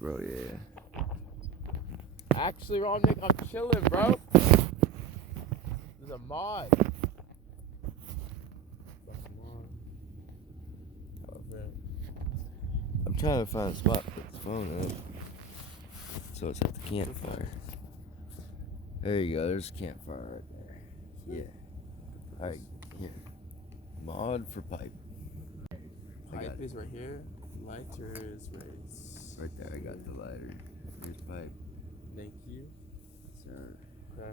Bro, yeah. Actually, Nick, I'm chilling, bro. There's a mod. I'm trying to find a spot to put the phone up. So it's at the campfire. There you go, there's a campfire right there. Yeah. Alright, here. Mod for pipe. Pipe is right here. Lighter is right. Right there, I got the lighter. Here's pipe. Thank you. Sir. Okay.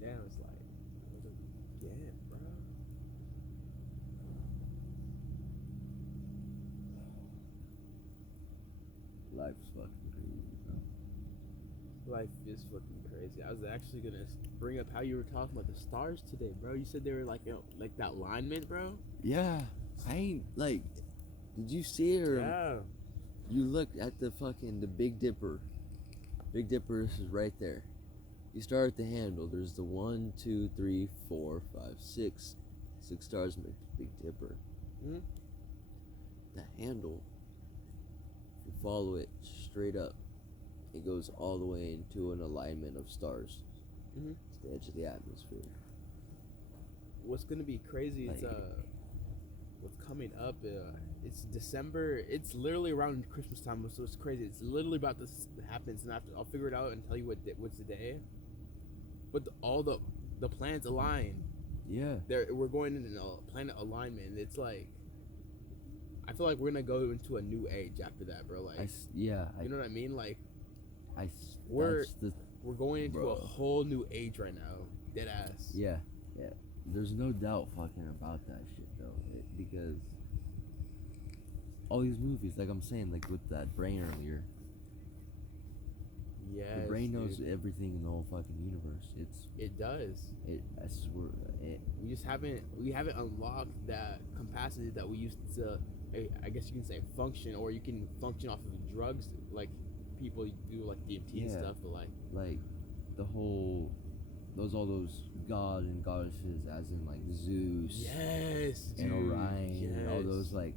Damn, it's like, yeah, bro. Life's fucking crazy, bro. Life is fucking crazy. I was actually gonna bring up how you were talking about the stars today, bro. You said they were like, like that alignment, bro. Yeah. I ain't, like, did you see it or? Yeah. You look at the Big Dipper. Big Dipper is right there. You start at the handle. There's the 1, 2, 3, 4, 5, 6. 6 stars make the Big Dipper. Mm-hmm. The handle, if you follow it straight up, it goes all the way into an alignment of stars. Mm-hmm. It's the edge of the atmosphere. What's gonna be crazy is what's coming up. It's December. It's literally around Christmas time, so it's crazy. It's literally about to happen, and I'll figure it out and tell you what's the day. But all the planets align. Yeah. We're going into a planet alignment. It's like, I feel like we're gonna go into a new age after that, bro. Like, you know what I mean? Like, we're going into a whole new age right now. Dead ass. Yeah. There's no doubt fucking about that shit though, because all these movies, like I'm saying, like with that brain earlier. Yeah. The brain knows everything in the whole fucking universe. It does. I swear. We haven't unlocked that capacity that we used to. I guess you can say function, or you can function off of drugs, like people do, like DMT and stuff. But like the whole, all those god and goddesses, as in like Zeus. Yes. Dude. And Orion. Yes. And all those, like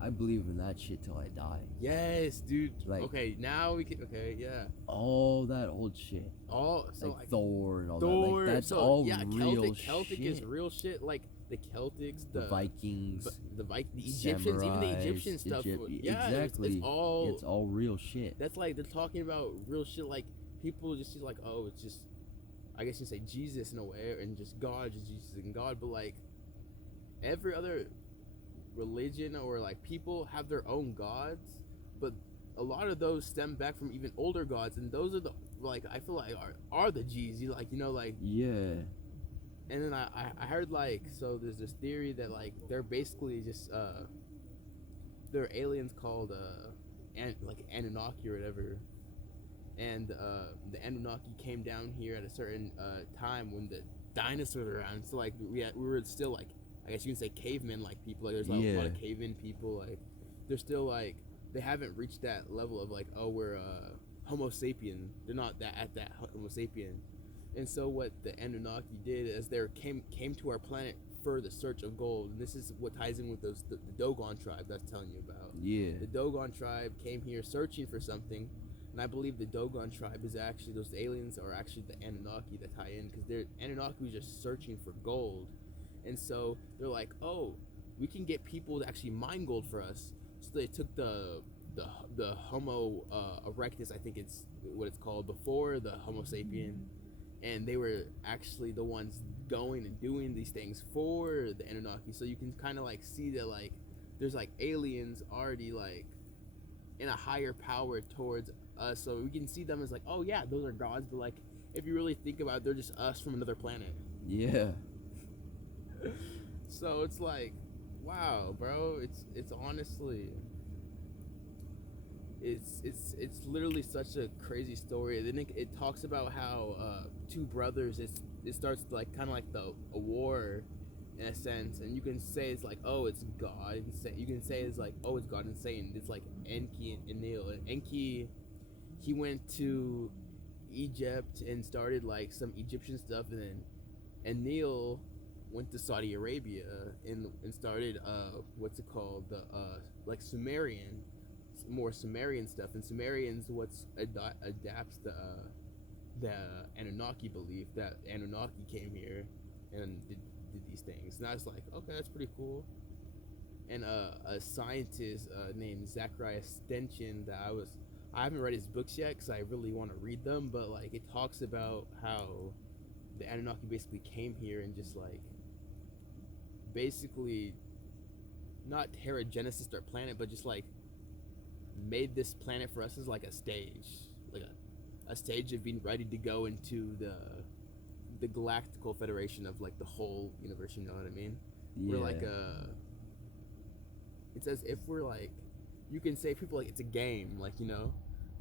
I believe in that shit till I die. Yes, dude. Like, okay, now we can. Okay, yeah. All that old shit. Like Thor and all that. Like, that's all real shit. Celtic is real shit. Like the Celtics, the Vikings, the Egyptians, even the Egyptian stuff. Yeah, exactly. It's all real shit. That's like they're talking about real shit. Like people just see like, oh, it's just, I guess you say Jesus in a way, and just God, just Jesus and God. But like every other religion or like people have their own gods, but a lot of those stem back from even older gods, and those are the, like, I feel like are the G's. You like, you know, like, yeah. And then I heard, like, so there's this theory that like they're basically just they're aliens called like Anunnaki or whatever, and the Anunnaki came down here at a certain time when the dinosaurs were around. So like we were still like, I guess you can say cavemen, like people. Like there's like a lot of caveman people. Like they're still like, they haven't reached that level of like, oh, we're Homo sapien. They're not at that Homo sapien. And so what the Anunnaki did is they came to our planet for the search of gold. And this is what ties in with the Dogon tribe that's telling you about. Yeah. The Dogon tribe came here searching for something. And I believe the Dogon tribe is actually, those aliens are actually the Anunnaki that tie in, because they're Anunnaki was just searching for gold. And so they're like, oh, we can get people to actually mine gold for us. So they took the Homo erectus, I think it's what it's called, before the Homo sapien, and they were actually the ones going and doing these things for the Anunnaki. So you can kind of like see that like there's like aliens already like in a higher power towards us. So we can see them as like, oh yeah, those are gods, but like if you really think about it, they're just us from another planet. Yeah. So it's like, wow, bro, it's honestly, it's literally such a crazy story. Then it talks about how two brothers, it starts like kind of like a war, in a sense, and you can say it's like, oh, it's God. You can say it's like, oh, it's God and Satan. It's like Enki and Neil. And Enki, he went to Egypt and started like some Egyptian stuff, and Neil went to Saudi Arabia and started what's it called, the like Sumerian, more Sumerian stuff. And Sumerians adapts the Anunnaki belief that Anunnaki came here and did these things. And I was like, okay, that's pretty cool. And a scientist named Zachariah Stenchen that I haven't read his books yet because I really want to read them, but like it talks about how the Anunnaki basically came here and just like basically not Genesis our planet, but just like made this planet for us as like a stage, like a stage of being ready to go into the galactical federation of like the whole universe. You know what I mean? Yeah. We're like it's as if we're like, you can say people like it's a game, like, you know,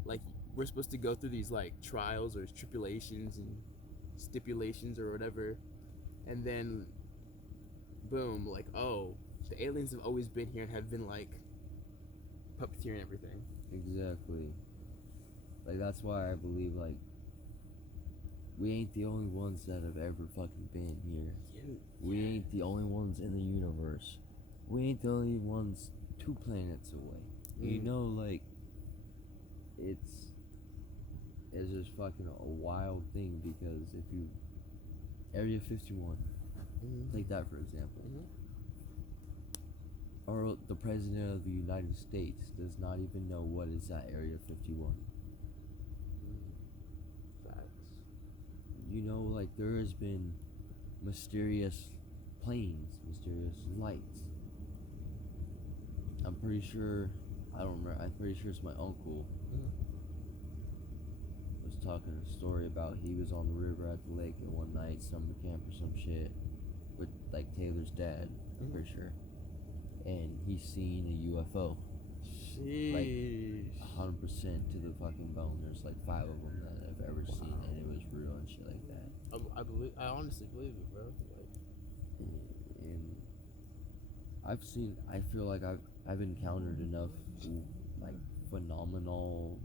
like we're supposed to go through these like trials or tribulations and stipulations or whatever, and then boom, like, oh, the aliens have always been here and have been like puppeteering everything. Exactly. Like, that's why I believe, like, we ain't the only ones that have ever fucking been here. We ain't the only ones in the universe. We ain't the only ones 2 planets away. You know, like, it's just fucking a wild thing, because if you, Area 51, take that for example. Or the President of the United States does not even know what is that Area 51. Facts. You know, like, there has been mysterious planes, mysterious lights. I'm pretty sure, I don't remember, I'm pretty sure it's my uncle was talking a story about he was on the river at the lake at one night, summer camp or some shit, with like Taylor's dad, I'm pretty sure, and he's seen a UFO. Sheesh. Like 100% to the fucking bone. There's like 5 of them that I've ever seen, and it was real and shit like that. I honestly believe it, bro. Like, and I feel like I've encountered enough like phenomenal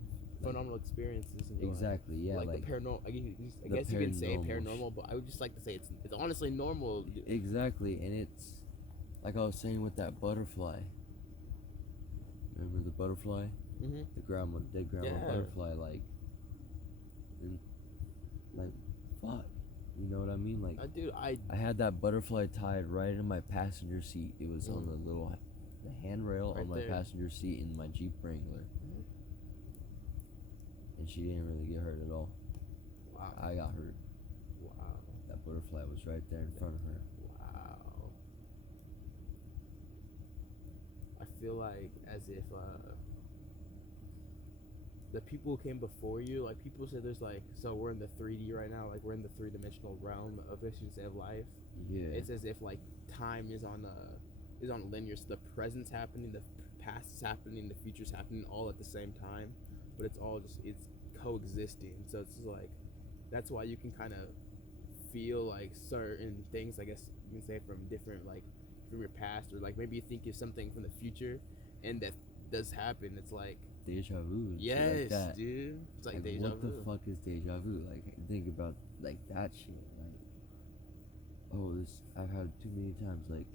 experiences in your exactly life. Yeah, like the paranormal. I guess you can say paranormal, but I would just like to say it's honestly normal. Exactly. And it's like I was saying with that butterfly. Remember the butterfly? The dead grandma butterfly, like, and, like, fuck. You know what I mean? Like, dude, I had that butterfly tied right in my passenger seat. It was on the handrail right on my there. passenger seat in my Jeep Wrangler. And she didn't really get hurt at all. Wow. I got hurt. Wow. That butterfly was right there in front of her. Wow. I feel like as if the people who came before you, like people say there's like, so we're in the 3D right now, like we're in the 3-dimensional realm of, I should say, of life. Yeah. It's as if like time is on linear, so the present's happening, the past is happening, the future's happening all at the same time, but it's all just, it's coexisting. So it's just like, that's why you can kind of feel like certain things, I guess you can say, from different, like from your past, or like maybe you think of something from the future and that does happen. It's like deja vu. Yes, like that. dude. It's like deja what vu. the fuck is deja vu? Like, think about like that shit. Like, oh, this I've had too many times. Like,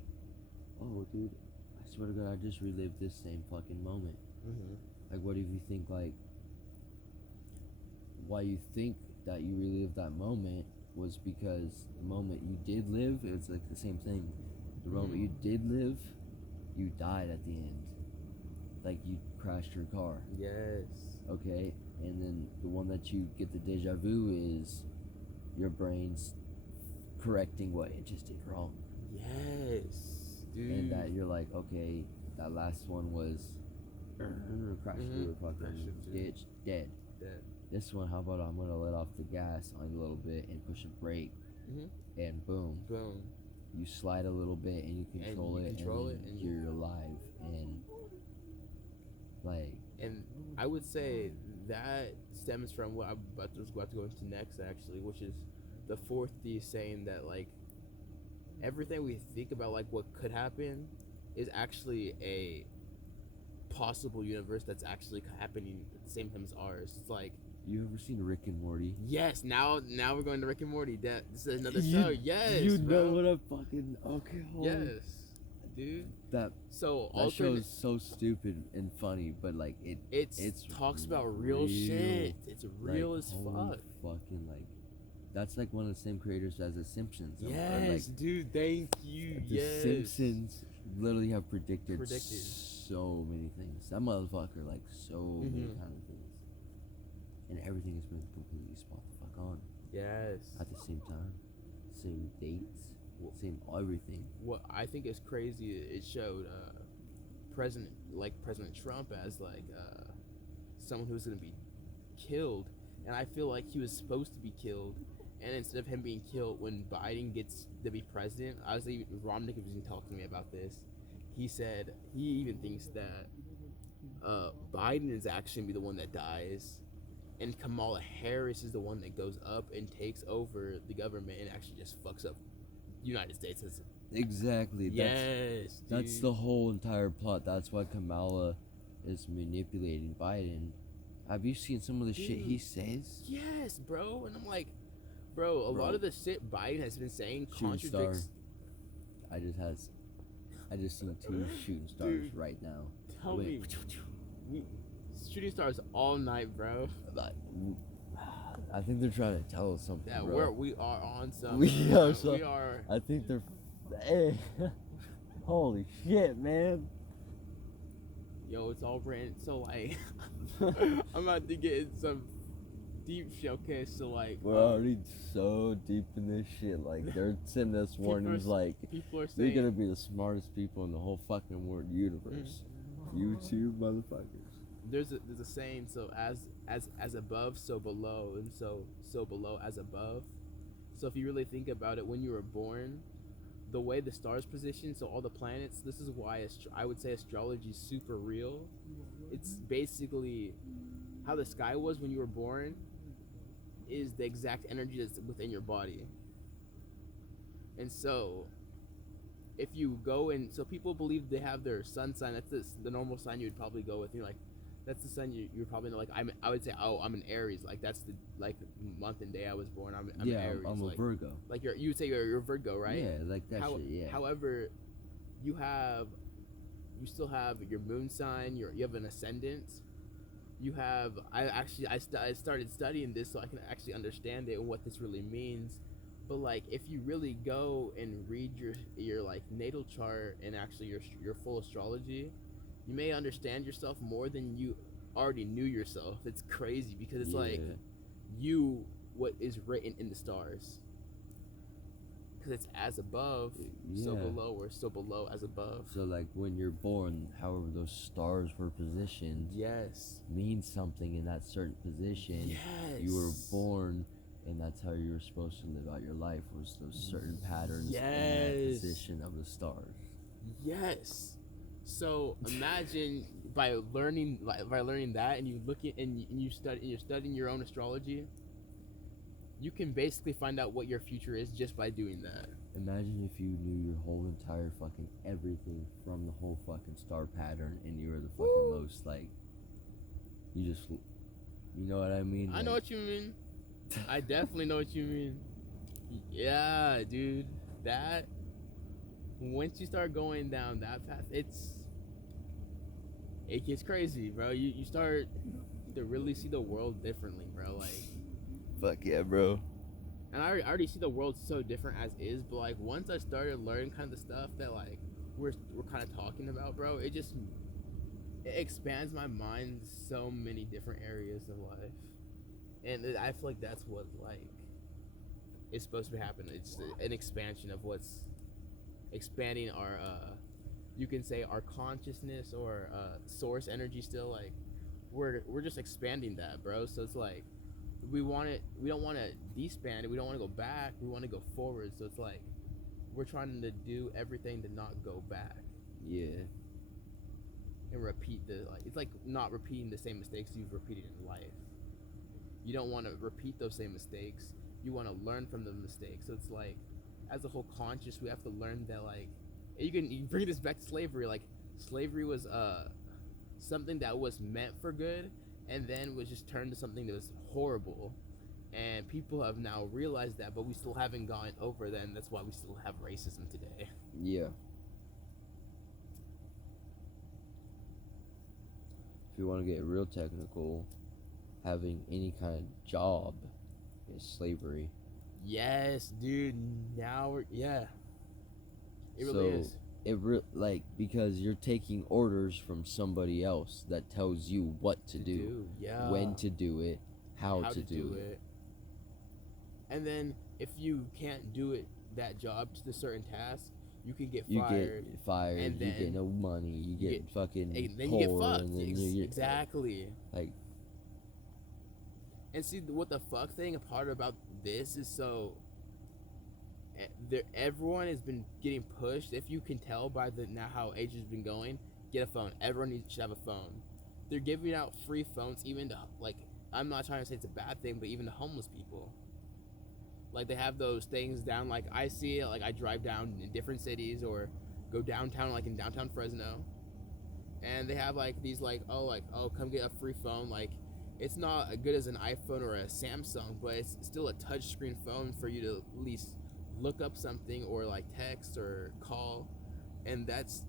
oh, dude, I swear to God, I just relived this same fucking moment. Like, what if you think like, why you think that you relived that moment was because the moment you did live, it's like the same thing. The moment you did live, you died at the end. Like, you crashed your car. Yes. Okay, and then the one that you get the deja vu is your brain's correcting what it just did wrong. Yes, dude. And that you're like, okay, that last one was crashed through a fucking ditch, dead. This one, how about I'm gonna let off the gas on a little bit and push a brake, and boom, you slide a little bit and you control it, and you're alive. And like, and I would say that stems from what I'm about to go into next, actually, which is the fourth thesis saying that, like, everything we think about, like what could happen, is actually a possible universe that's actually happening at the same time as ours. It's like, You ever seen Rick and Morty? yes, now we're going to Rick and Morty. This is another You- show. Yes, You bro. know what I fucking okay. Hold on. Yes, dude. That So that show alternate. is so stupid and funny, but like It's talks about real shit. It's real like, as holy fuck. fucking like. That's like one of the same creators as The Simpsons. or, Yes, like, dude. Thank you. The Yes. Simpsons literally have predicted Predicted. so many things. That motherfucker like so many Mhm. kind of things, and everything has been completely spot the fuck on Yes. at the same time, same dates, same everything. What I think is crazy, it showed President Trump as like someone who's gonna be killed, and I feel like he was supposed to be killed, and instead of him being killed, when Biden gets to be president, I was even Romnick was even talking to me about this. He said he even thinks that Biden is actually gonna be the one that dies, and Kamala Harris is the one that goes up and takes over the government and actually just fucks up the United States as Exactly. yes, That's dude. the whole entire plot. That's why Kamala is manipulating Biden. Have you seen some of the shit he Dude. says? Yes, bro. And I'm like, bro, a Bro. lot of the shit Biden has been saying Shooting star. contradicts. I just seen 2 shooting stars Dude, right now. Tell Wait. me, we, shooting stars all night, bro. But I think they're trying to tell us something, That bro. we are on something. We bro. are so- We are. I think they're. Hey, holy shit, man! Yo, it's all brand. So like, I'm about to get in some deep showcase. So like, We're already so deep in this shit. Like they're sending us warnings. Like people are you're saying gonna be the smartest people in the whole fucking world universe. YouTube motherfuckers. there's a saying. So as above, so below, and so below as above. So if you really think about it, when you were born, the way the stars position, so all the planets, this is why I would say astrology is super real. It's basically how the sky was when you were born is the exact energy that's within your body. And so if you go and so people believe they have their sun sign, that's the normal sign you would probably go with. You're like, that's the sign you probably know. Like I would say, oh, I'm an Aries. Like that's the month and day I was born. I'm Yeah, an Aries. I'm a like, Virgo. like you would say you're Virgo, right? Yeah, like that shit. Yeah. However, you still have your moon sign. You have an ascendant. You have I started studying this so I can actually understand it and what this really means. But like if you really go and read your like natal chart and actually your full astrology, you may understand yourself more than you already knew yourself. It's crazy because it's like what is written in the stars. Because it's as above, so below, or so below as above. So like when you're born, however those stars were positioned, Yes, means something in that certain position. yes. You were born, and that's how you were supposed to live out your life. Was those certain patterns in that position of the stars. Yes. So imagine by learning that, and you're studying your own astrology. You can basically find out what your future is just by doing that. Imagine if you knew your whole entire fucking everything from the whole fucking star pattern, and you were the fucking most like. You know what I mean? I know what you mean. I definitely know what you mean. Yeah, dude. That once you start going down that path, it gets crazy, bro. You start to really see the world differently, bro. Like, fuck yeah, bro. and I already see the world so different as is, but like once I started learning kind of the stuff that like we're kind of talking about, bro, it expands my mind so many different areas of life, and I feel like that's what like is supposed to happen. It's an expansion of what's expanding our you can say our consciousness or source energy. Still, like we're just expanding that, bro. So it's like we don't want to disband it, we don't want to go back, we want to go forward. So it's like we're trying to do everything to not go back, and repeat it's like not repeating the same mistakes you've repeated in life. You don't want to repeat those same mistakes, you want to learn from the mistakes. So it's like as a whole conscious, we have to learn that like you bring this back to slavery. Like slavery was something that was meant for good, and then was just turned to something that was horrible. And people have now realized that, but we still haven't gone over that, and that's why we still have racism today. Yeah. If you want to get real technical, having any kind of job is slavery. Yes, dude. Now yeah, it really is. Like, because you're taking orders from somebody else that tells you what to do, Yeah, when to do it, how to do it. And then if you can't do it that job to the certain task, you can get You fired. get fired, and you then get no money, you get fucking and then poor, you get fucked. and then you get Exactly. like, And see what the fuck thing a part about this is, so everyone has been getting pushed. If you can tell by the now how age has been going, get a phone. Everyone should have a phone. They're giving out free phones even to, like, I'm not trying to say it's a bad thing, but even to homeless people. Like, they have those things down, like I see it, like I drive down in different cities or go downtown, like in downtown Fresno, and they have like these like oh come get a free phone. Like, it's not as good as an iPhone or a Samsung, but it's still a touchscreen phone for you to at least look up something or like text or call. And that's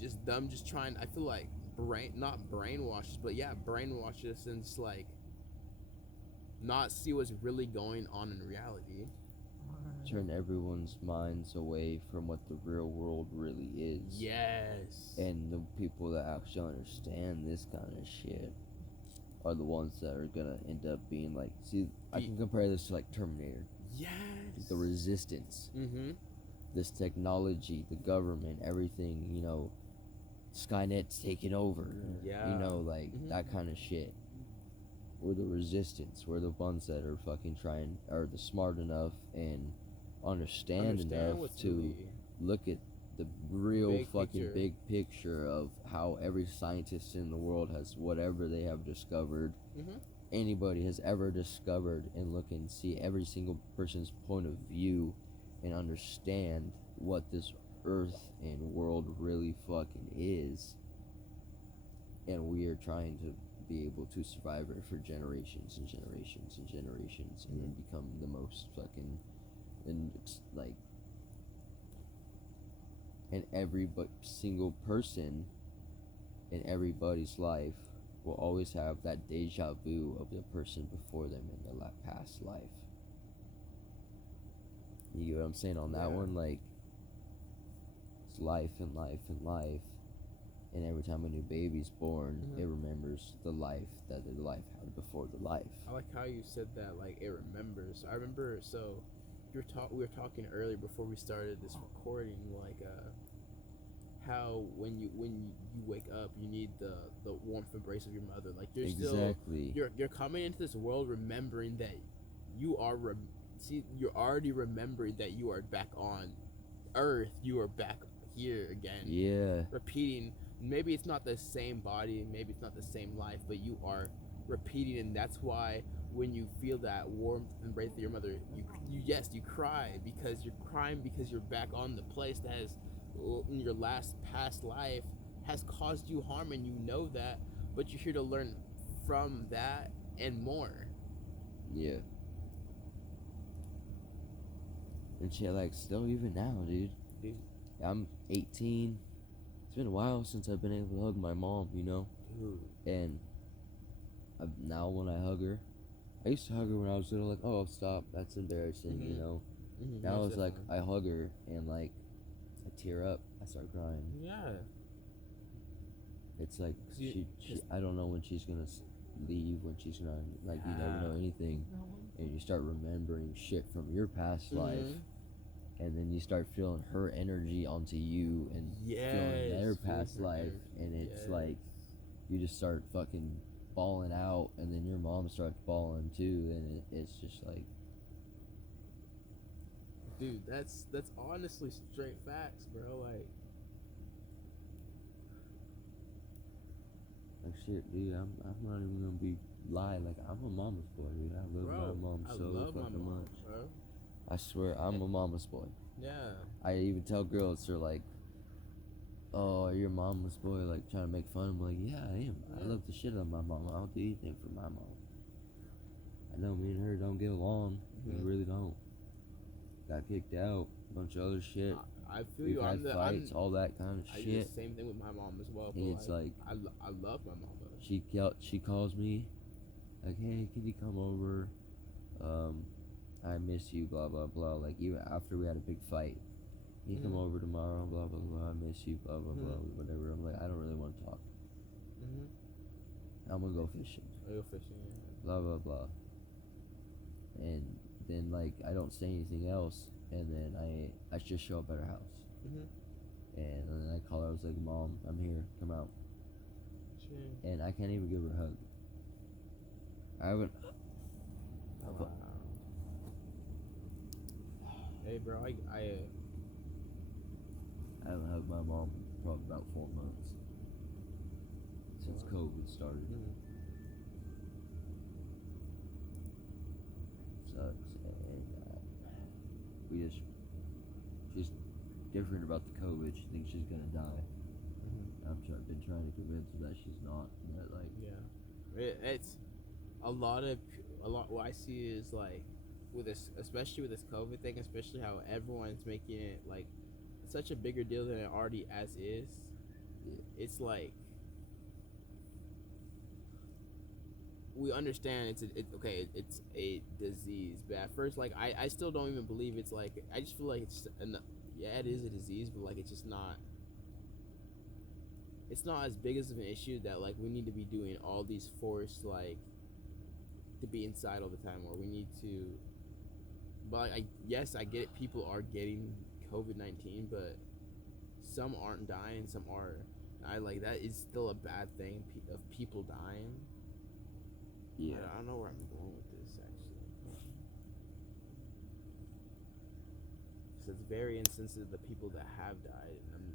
just them just trying, I feel like, not brainwashes, but yeah, brainwash us and just like not see what's really going on in reality. turn everyone's minds away from what the real world really is. Yes. And the people that actually understand this kind of shit are the ones that are gonna end up being like, see, I can compare this to like Terminator. Yes. The resistance. Mm-hmm. This technology, the government, everything, you know, Skynet's taking over. Yeah. You know, like that kind of shit. We're the resistance. We're the ones that are fucking are the smart enough and understand enough to really look at the real big fucking picture. big picture of how every scientist in the world has whatever they have discovered, anybody has ever discovered, and look and see every single person's point of view and understand what this earth and world really fucking is. And we are trying to be able to survive it for generations and generations and generations, and then become the most fucking, and it's like, and every single person in everybody's life will always have that deja vu of the person before them in their past life. You get what I'm saying on that one? Like, it's life and life and life. And every time a new baby's born, it remembers the life that the life had before the life. I like how you said that, like, it remembers. I remember, so we were talking earlier before we started this recording, like, how when you wake up, you need the warmth embrace of your mother. Like, you're Exactly. you're coming into this world remembering that you are you're already remembering that you are back on Earth. You are back here again. Yeah. Repeating. Maybe it's not the same body, maybe it's not the same life, but you are repeating, and that's why when you feel that warmth embrace of your mother, you cry, because you're crying because you're back on the place that has, in your past life, has caused you harm, and you know that, but you're here to learn from that and more. Yeah. And shit, like, still even now, dude. I'm 18. It's been a while since I've been able to hug my mom, you know? Dude. And now when I hug her, I used to hug her when I was little, like, oh, stop, that's embarrassing, you know? Now it's like, I hug her, and like, I tear up, I start crying. Yeah. It's like, I don't know when she's gonna leave, when she's gonna, like, you never know anything. And you start remembering shit from your past life. And then you start feeling her energy onto you and feeling their past life, and it's like, you just start fucking bawling out, and then your mom starts bawling too, and it's just like, dude, that's honestly straight facts, bro. like shit, dude. I'm not even gonna be lie. Like, I'm a mama's boy, dude. I love my mom so fucking much. Bro. I swear, I'm a mama's boy. Yeah. I even tell girls, they're like, "Oh, you're a mama's boy," like trying to make fun. I'm like, "Yeah, I am. I Yeah. love the shit out of my mom. I'll do anything for my mom." I know me and her don't get along. We really don't. Got kicked out, bunch of other shit. I feel We've you. had fights, all that kind of I do shit. the same thing with my mom as well. And But it's like, I love my mom though. she calls me, like, "Hey, can you come over? I miss you, blah blah blah." Like, even after we had a big fight, "Can you come over tomorrow? Blah blah blah. I miss you, blah blah blah, whatever." I'm like, I don't really want to talk. I'm gonna go fishing. I go fishing. Yeah. Blah blah blah. And then like I don't say anything else, and then I just show up at her house, and then I call her. I was like, "Mom, I'm here. Come out." And I can't even give her a hug. I haven't. Wow. Hey, bro, I haven't hugged my mom in probably about 4 months since COVID started. Sucks, and she's different about the COVID. She thinks she's gonna die. Been trying to convince her that she's not. That like it's a lot. What I see is like with this, especially with this COVID thing, especially how everyone's making it like such a bigger deal than it already as is. Yeah. It's like we understand it's a disease, but at first, like I still don't even believe it's like I just feel like it's yeah, it is a disease, but like it's just not. It's not as big as of an issue that like we need to be doing all these forced like to be inside all the time, or we need to. But yes, I get it. People are getting COVID-19, but some aren't dying, some are. I like that is still a bad thing of people dying. Yeah. I don't know where I'm going with this actually. So it's very insensitive the people that have died. And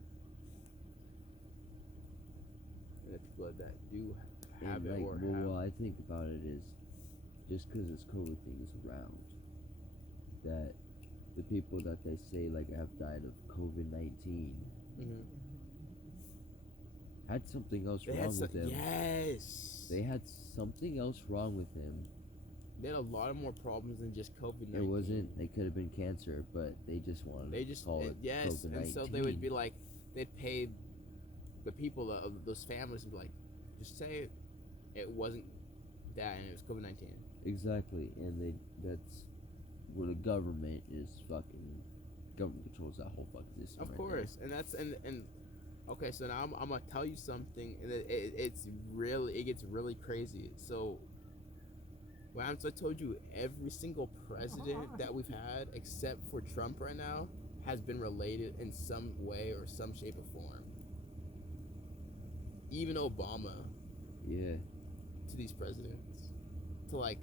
the people that do have and it like, or well, have. what I think about it is, just because this COVID thing is around, that the people that they say like have died of COVID-19 had something else wrong with them. Yes. They had something else wrong with them. They had a lot of more problems than just COVID-19. It wasn't. They could have been cancer, but they just wanted to call it COVID-19. And so they would be like, they'd pay the people of those families and be like, just say it wasn't that and it was COVID-19. Exactly, and that's where the government is fucking. Government controls that whole fucking system. Of course, and that's and okay, so now I'm gonna tell you something, and it gets really crazy. So, I told you every single president that we've had, except for Trump right now, has been related in some way or some shape or form. Even Obama. Yeah. To these presidents, to like.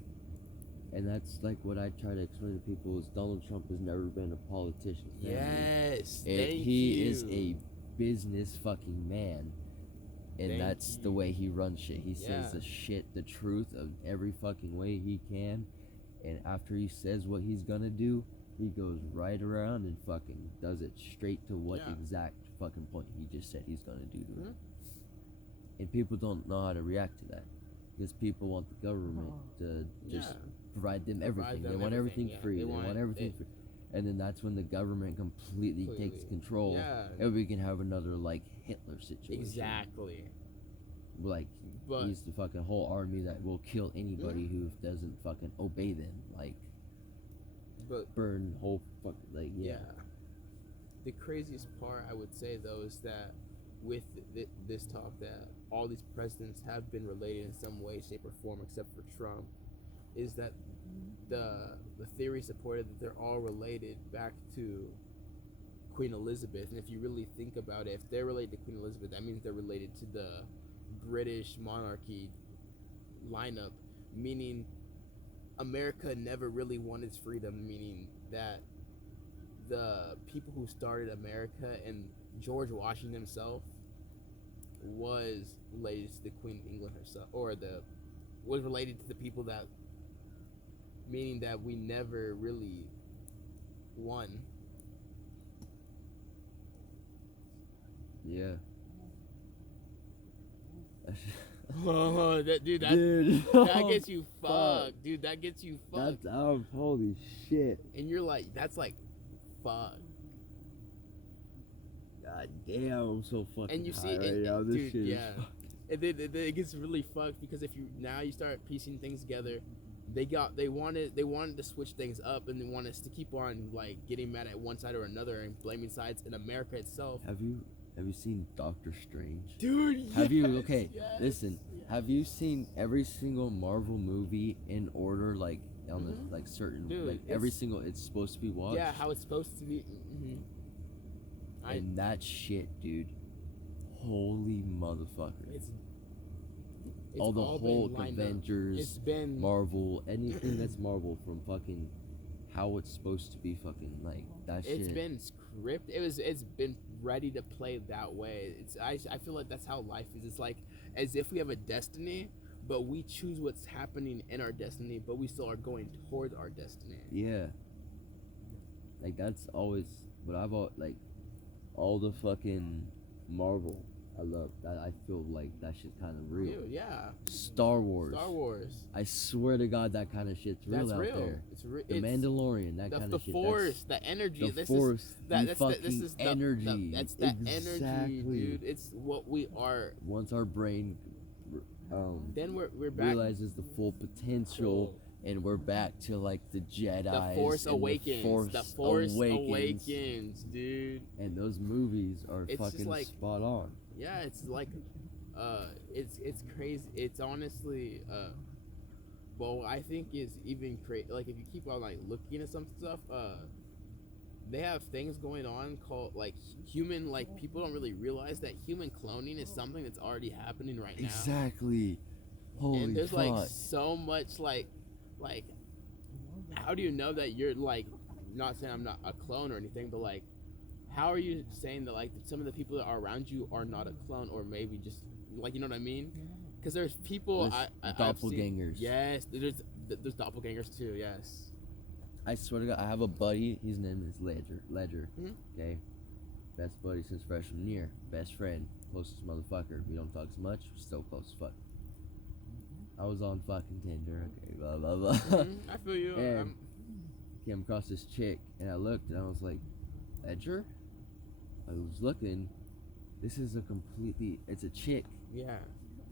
And that's like what I try to explain to people is Donald Trump has never been a politician. Yes, he is a business fucking man, and that's the way he runs shit. He says the truth of every fucking way he can, and after he says what he's gonna do, he goes right around and fucking does it straight to what exact fucking point he just said he's gonna do to it. And people don't know how to react to that, because people want the government to just provide them everything. They want everything free. They want everything free. And then that's when the government completely takes control. Yeah. And we can have another, like, Hitler situation. Exactly. Like, he's the fucking whole army that will kill anybody who doesn't fucking obey them. Like, burn whole fucking, like, yeah. The craziest part, I would say, though, is that with this talk that all these presidents have been related in some way, shape, or form, except for Trump, is that the theory supported that they're all related back to Queen Elizabeth. And if you really think about it, if they're related to Queen Elizabeth, that means they're related to the British monarchy lineup, meaning America never really won its freedom, meaning that the people who started America and George Washington himself was related to the Queen of England herself, or was related to the people that, meaning that we never really One. Yeah. Oh, dude, Dude, that gets you fuck. fucked, dude. That gets you fucked. That's holy shit. And you're like, that's like, fuck. God damn, I'm so fucking And you high see, right now. This dude, shit yeah. is fucking. It gets really fucked because if you now you start piecing things together, they wanted to switch things up and they want us to keep on like getting mad at one side or another and blaming sides in America itself. Have you seen Doctor Strange? Dude, Have you? yes, Okay, yes, listen. yes. Have you seen every single Marvel movie in order, like on Mhm. the like certain, Dude, like every it's- single it's supposed to be watched? Yeah, how it's supposed to be. Mm-hmm. And that shit, dude. Holy motherfucker! It's All the all been Hulk, lined up. Avengers, It's been Marvel, anything that's Marvel from fucking how it's supposed to be fucking like that shit. It's been scripted. It's been ready to play that way. I feel like that's how life is. It's like as if we have a destiny, but we choose what's happening in our destiny, but we still are going towards our destiny. Yeah. Like that's always what I've like all the fucking Marvel. I love that. I feel like that shit's kind of real. Dude, yeah. Star Wars. Star Wars. I swear to God, that kind of shit's real That's out real. there. It's real. The Mandalorian, that kind The of shit. force, the energy. The force, This fucking is energy. That's the Exactly. energy, dude. It's what we are. Once our brain, Then we're back. realizes the full potential, and we're back to like the Jedi. The Force Awakens. The Force Awakens, dude. And those movies are It's just fucking like- spot on. Yeah, it's like, it's crazy. It's honestly, well, I think is even crazy. Like if you keep on like looking at some stuff, they have things going on called like human. Like people don't really realize that human cloning is something that's already happening right now. Exactly. Holy And there's fuck. like so much like, how do you know that you're like, not saying I'm not a clone or anything, but like, how are you saying that like some of the people that are around you are not a clone or maybe just like, you know what I mean? Because there's people There's I've seen- doppelgangers. Yes, there's doppelgangers too. Yes. I swear to God, I have a buddy. His name is Ledger. Mhm. Okay, best buddy since freshman year. Best friend, closest motherfucker. We don't talk as much. We're still close as fuck. I was on fucking Tinder. Okay, blah blah blah. I feel you. And came across this chick, and I looked, and I was like, Ledger. I was looking. This is it's a chick Yeah.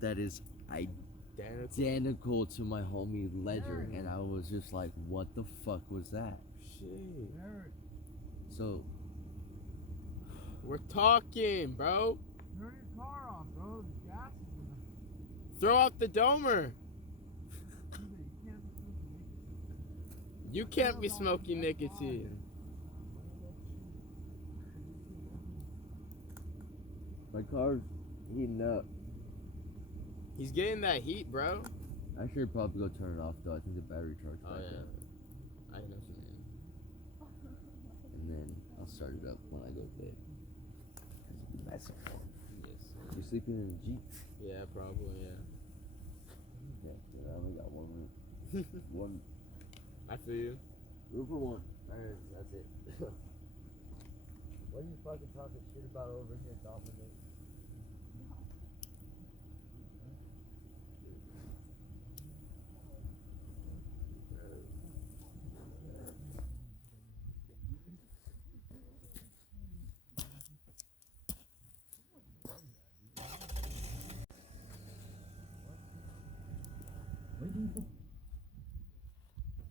that is identical to my homie Ledger, and I was just like, what the fuck was that? Shit. So We're talking, bro. Turn your car off, bro. The gas is gonna. Throw out the domer. You can't be smoking nicotine. my car's heating up. He's getting that heat, bro. I should probably go turn it off though. I think the battery charged Oh back yeah. up. I know what you mean. And then I'll start it up when I go to bed. Nice. Yes. You sleeping in the Jeep? Yeah, probably. Yeah. Yeah, I only got one room. One I feel you. room for one. Alright, that's it. What are you fucking talking shit about over here, Dominic?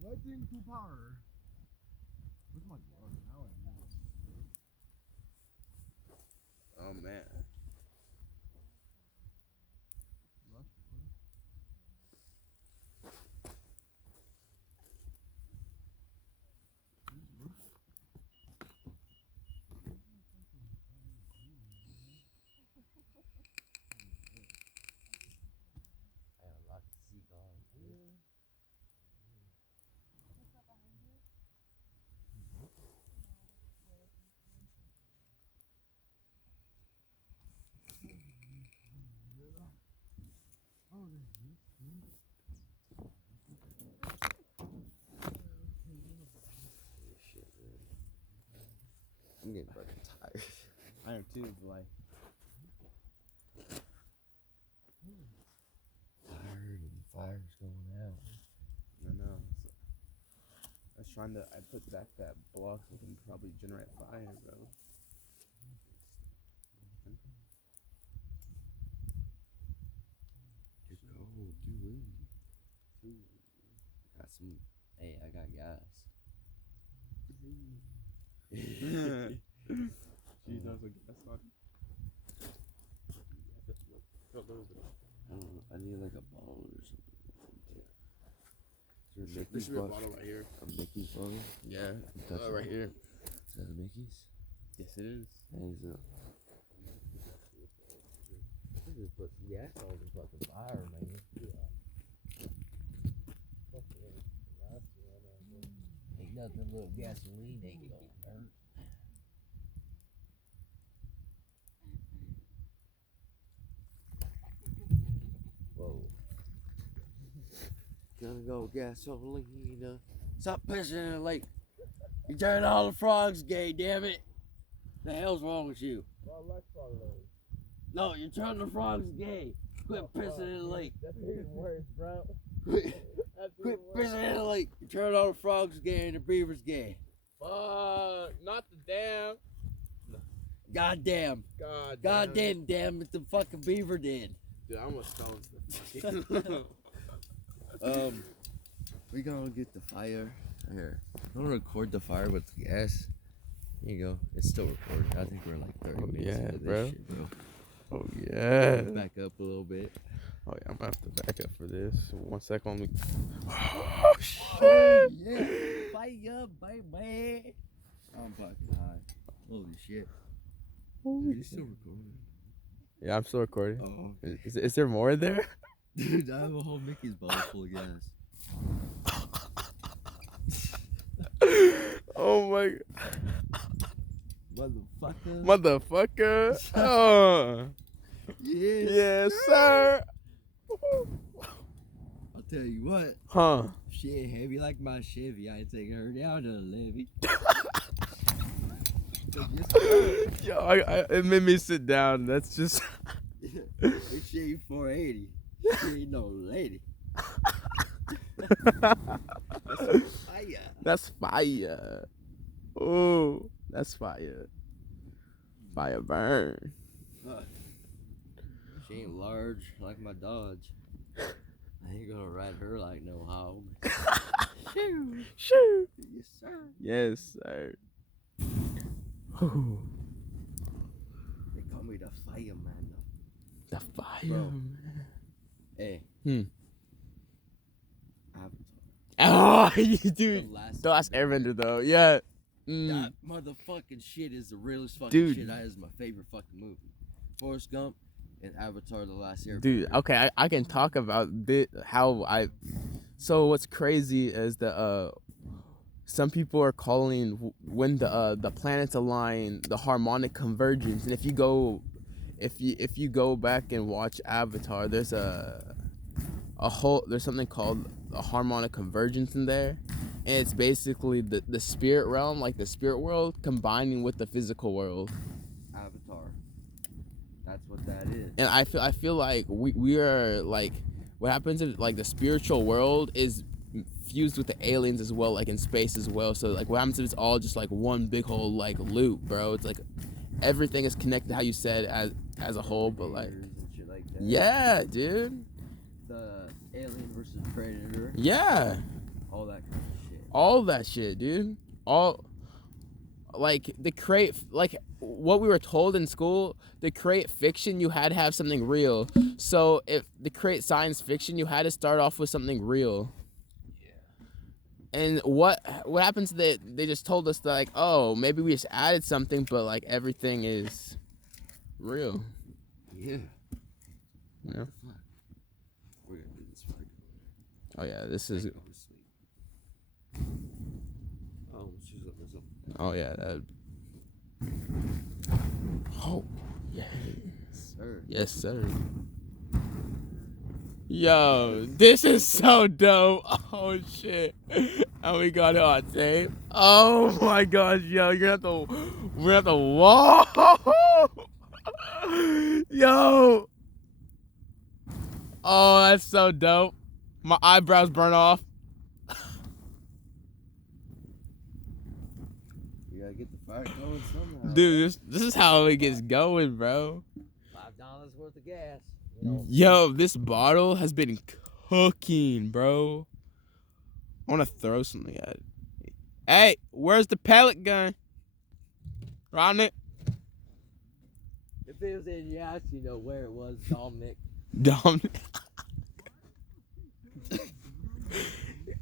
Waiting to power. Where's my glove? Now I need it. Oh man. I have a lot to see gone. Oh, there's this. Shit, man. fucking tired. I am too, but like. Tired and the fire's going out. I know. I was trying to. I put back that block so we can probably generate fire, bro. Too cold, too windy. Got some. Hey, I got gas. She knows what gas on. I don't know. I need like a bottle or something. Is there a There should be a bottle right here. A Mickey's bottle? Yeah, That's right here. Is that a Mickey's? Yes, it is. Hangs up. Just put some gas on the fucking fire, man. Ain't nothing a little gasoline ain't gonna hurt. Whoa. Gonna go gasoline. Stop pissing in the lake. You turned all the frogs gay, damn it. The hell's wrong with you? Well, I like frog legs. No, you're turning the frogs gay. Quit pissing in the lake. That's even worse, bro. Quit That's even worse. pissing in the lake. You turned all the frogs gay and the beavers gay. Fuck, not the dam. Goddamn. God Damn it, the fucking beaver did. Dude, I almost fell into the fucking. We gonna get the fire. Here. I'm gonna record the fire with the gas. Here you go. It's still recording. I think we're like 30 minutes yeah, into this bro. shit, bro. Oh yeah. Back up a little bit. Oh yeah, I'm gonna have to back up for this. 1 second, let me. Oh shit! Yeah, fire, baby. I'm fucking high. Holy shit. Are you still recording? Yeah, I'm still recording. Oh, okay. Is there more in there? Dude, I have a whole Mickey's bottle full of gas. Oh my Motherfucker. motherfucker. Oh. Yeah. Yes, sir. I'll tell you what. Huh. Shit, heavy like my Chevy. I ain't taking her down to the levee. Yo, it made me sit down. That's just. This shit ain't 480. She ain't no lady. That's fire. That's fire. Oh, that's fire. Fire burn. She ain't large like my Dodge. I ain't gonna ride her like no hog. Shoo, shoo. Yes, sir. Yes, sir. They call me the fireman. The fire. Bro. Hey. Oh, you The dude. last, The last Airbender, though. Yeah. That motherfucking shit is the realest fucking Dude. shit. That is my favorite fucking movie. Forrest Gump and Avatar: The Last Airbender. Dude, okay, I can talk about how I. So what's crazy is that some people are calling when the planets align the harmonic convergence, and if you go back and watch Avatar, there's there's something called a harmonic convergence in there, and it's basically the spirit realm, like the spirit world, combining with the physical world. Avatar. That's what that is. And I feel like we are like, what happens is like the spiritual world is fused with the aliens as well, like in space as well. So like what happens is it's all just like one big whole like loop, bro. It's like everything is connected, how you said, as a whole, but like And shit like that. yeah, dude. The Alien versus Predator. Yeah. All that kind of shit. All that shit, dude. All like the create like what we were told in school, to create fiction you had to have something real. So if to create science fiction you had to start off with something real. Yeah. And what happens that they just told us that, like, oh, maybe we just added something, but like everything is real. Yeah. You know? Fuck. We're gonna do this right. Oh yeah, this is. Go to sleep. Oh, she's up with something. Oh yeah, that. Oh, yeah. Sir. Yes, sir. Yo, this is so dope. Oh shit. And we got it on tape. Oh my gosh, yo, we're gonna have to whoa. Yo. Oh, that's so dope. My eyebrows burn off. You gotta get the fire going somehow. Dude, this is how it gets going, bro. $5 worth of gas. Yo, this bottle has been cooking, bro. I want to throw something at it. Hey, where's the pellet gun? Dominic? If it was in your house, you know where it was, Dominic. Dominic?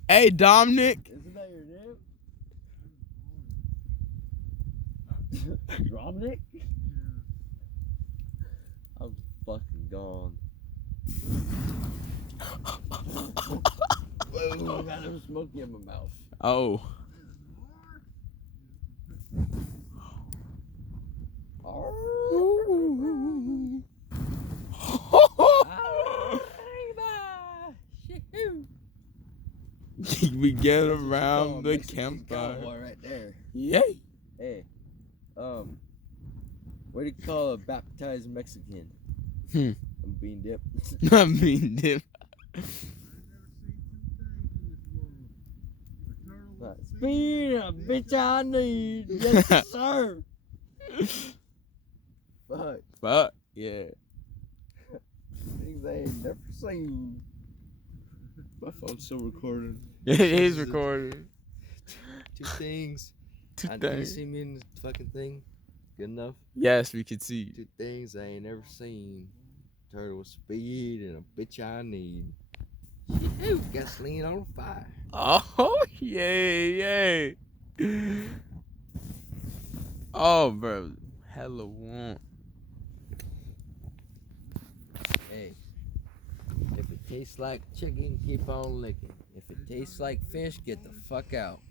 Hey, Dominic? Isn't that your name? Dominic? I'm fucking gone. Whoa, I got some smoky in my mouth. Oh. We get around the campfire. Right there. Yay. Hey, what do you call a baptized Mexican? Hmm. A bean dip. I mean, dude. Speed, a bitch I need. Yes, sir. Fuck. Yeah. Things I ain't never seen. My phone's still recording. It is recording. Two things. Two Do you things. see me in the fucking thing? Good enough? Yes, we can see. Two things I ain't never seen. Turtle with speed and a bitch I need. Shit, gasoline on fire. Oh, yay. Oh, bro. Hella want. Hey, if it tastes like chicken, keep on licking. If it tastes like fish, get the fuck out.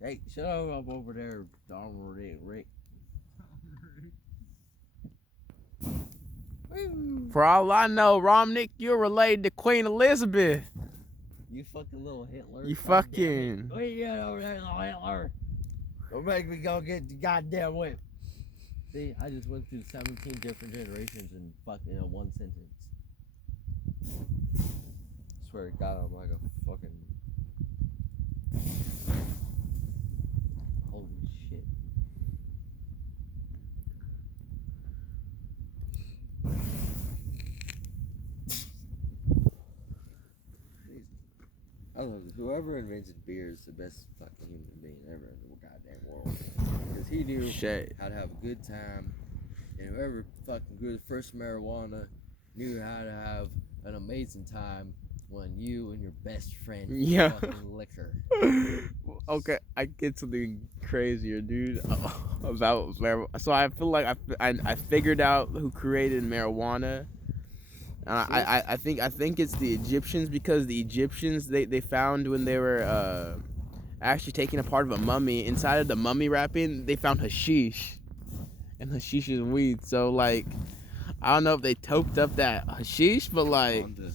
Hey, shut up over there, Donald Rick. For all I know, Romnick, you're related to Queen Elizabeth. You fucking little Hitler. You God damn fucking. it. What you got over there, little Hitler? Don't make me go get the goddamn whip. See, I just went through 17 different generations in fucking one sentence. Swear to God, I'm like a fucking. Holy shit. I love it. Whoever invented beer is the best fucking human being ever in the goddamn world. Because he knew Shit. how to have a good time. And whoever fucking grew the first marijuana knew how to have an amazing time when you and your best friend Yeah. fucking liquor. Okay, I get something crazier, dude. About marijuana. So I feel like I figured out who created marijuana. I think it's the Egyptians, because the Egyptians they found when they were actually taking a part of a mummy, inside of the mummy wrapping they found hashish, and hashish is weed. So like I don't know if they toked up that hashish, but like On the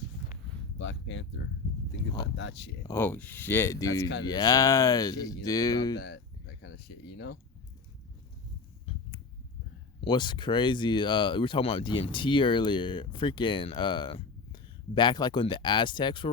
Black Panther. Think about that shit. oh shit, dude. That's kinda Yes, shit, you know, dude. about that kind of shit, you know? What's crazy? We were talking about DMT earlier. Freaking back like when the Aztecs were